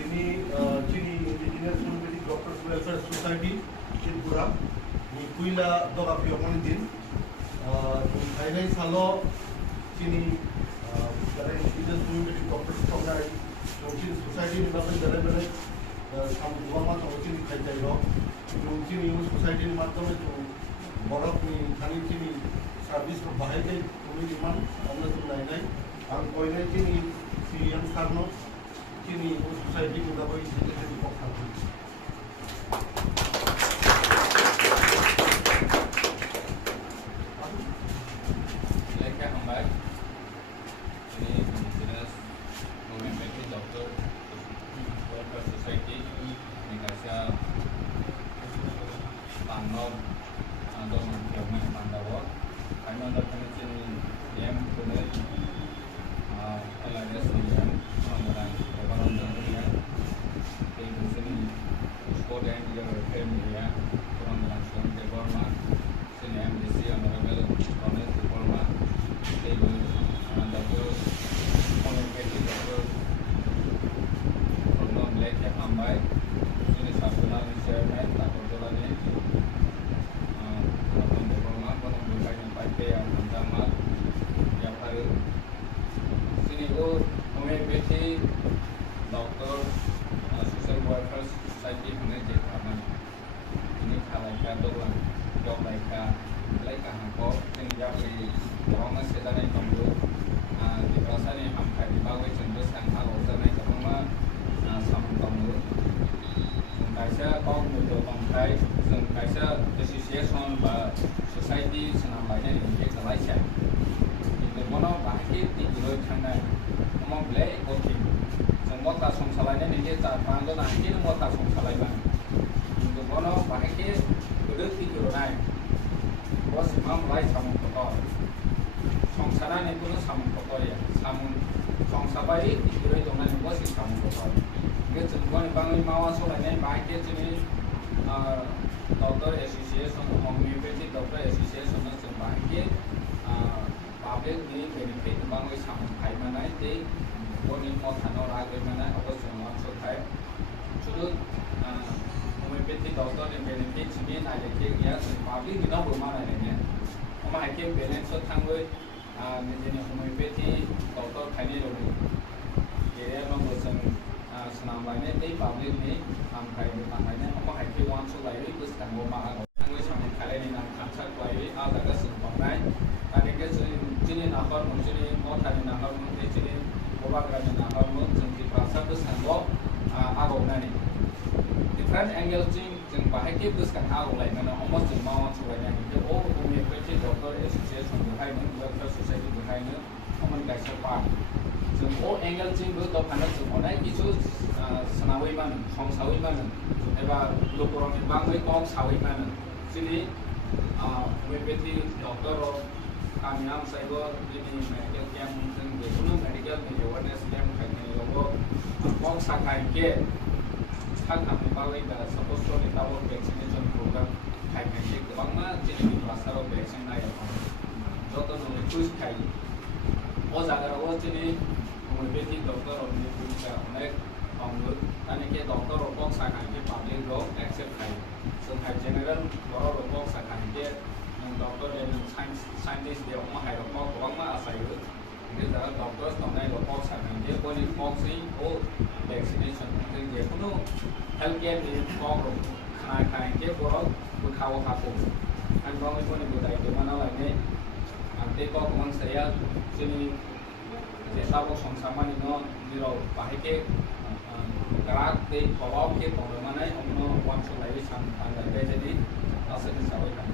Ini Indigenous Homeopathic Doctors Welfare Society Tripura ni kuila doga piomon din Thailand salo sini dari Indigenous Homeopathic Doctors Program mungkin society ni dapat dari kamu dua mata mungkin kaita iro mungkin ini society ni mata itu borok ni kali sini service berbahaya kami di mana anda tu naik ang poinnya sini si yang karno sini society kita boleh jadi pokok. Mereka kembali ini Indigenous Homeopathic Doctor Welfare Society Indonesia Panov atau Government Pandawa kami ada penelitian yang benar LRS yang mengenai kebaran dunia di sini sport dan juga media kurang langsung development sini MDC honorable honest development table Dr. Homeopathic Doctor Rono Black yang ambai sini Sabuna Chairman Dr. Jolani development konon bukan yang pakai yang pertama yang baru sini Homeopathic Doctor Social Workers Society hanya jekaman ini kalaika doang dok laika laika hangko sini jadi orang sedan yang kamu di kawasan yang hamkai di bawah cenderung sangka lautan yang kamu sama kamu kaisa kau muncul bangkai kaisa association ba society senam lainnya di Malaysia itu mana bahkan di Indo China mau beli kopi semua tak songsalanya nih cat panto nanti semua tak songsalanya itu mana bahkan udah tidur naik bos mam mulai samun kotor songsalan itu samun kotor ya samun songsabai tidur itu nanti bos samun kotor itu semua nih bangun mawas soalnya bahkan sini Doctor Association Homeopathic Doctor Association itu bahkan public ni benefit bangun samun kai mana itu Boni mau tanah lagi mana apa semua sokai sudut homeopathic doctor yang benefit sini ada ya public di mana bermana ini Oma hakim balance tangwe menjadi homeopathic doctor kini dulu kira membuat senam lainnya di public ni sampai di tangannya Oma hakim wan sulai itu sedang bermana tangwe sampai kali ini nak kancar lagi ada kesempatan lain ada kesini nakar mungkin mau tadi nakar mungkin sini Bapak kerana nak jadi perasaan tu sanggup agak nani. Different angle jeng bahaya tu sekarang agak lain. Mana almost jeng mau sebenarnya itu homeopathic doctor association berhai ni, welfare society berhai ni, aman guys sepak. Jeng angle jeng tu tu kerana jeng mana isu senawi mana, songsawi mana, eba lukurang bangui kong sawi mana. Jadi homeopathic doctor kami am saya ini medical camp mungkin betul medical ni awareness camp kami logo kong sakai ke hak kami bawai dah suppose ni tahu vaccination program kami cek bangma jadi di masa cancer vaccine này do tôi nói cruise khai ở giá cái đó chỉ đi người bênที่ doctor เรามีคุยกับในของรถอันนี้แค่ doctor เราบอกสาขาที่ public เรา accept ใครส่วนใคร general เราบอกสาขาที่ยัง doctor เรียน scientist เดียวมาให้เราบอกว่ามาอาศัยรถนี่แต่ doctor ตรงไหนเราบอกสาขาที่คนที่บอกสิโอ้ vaccination คือเดี๋ยวคุณต้อง healthcare นี่บอกเราขายที่พวกเราคุณเขาครับผมอันบอกไม่ควรจะดูได้เดี๋ยวมันอะไรเนี่ยอันที่ก็คงเสียซึ่งDesa ko sama ni no diro pahike kerak di kolom ke pengalaman ay omno wan sulai san pandai jadi asal disawai kan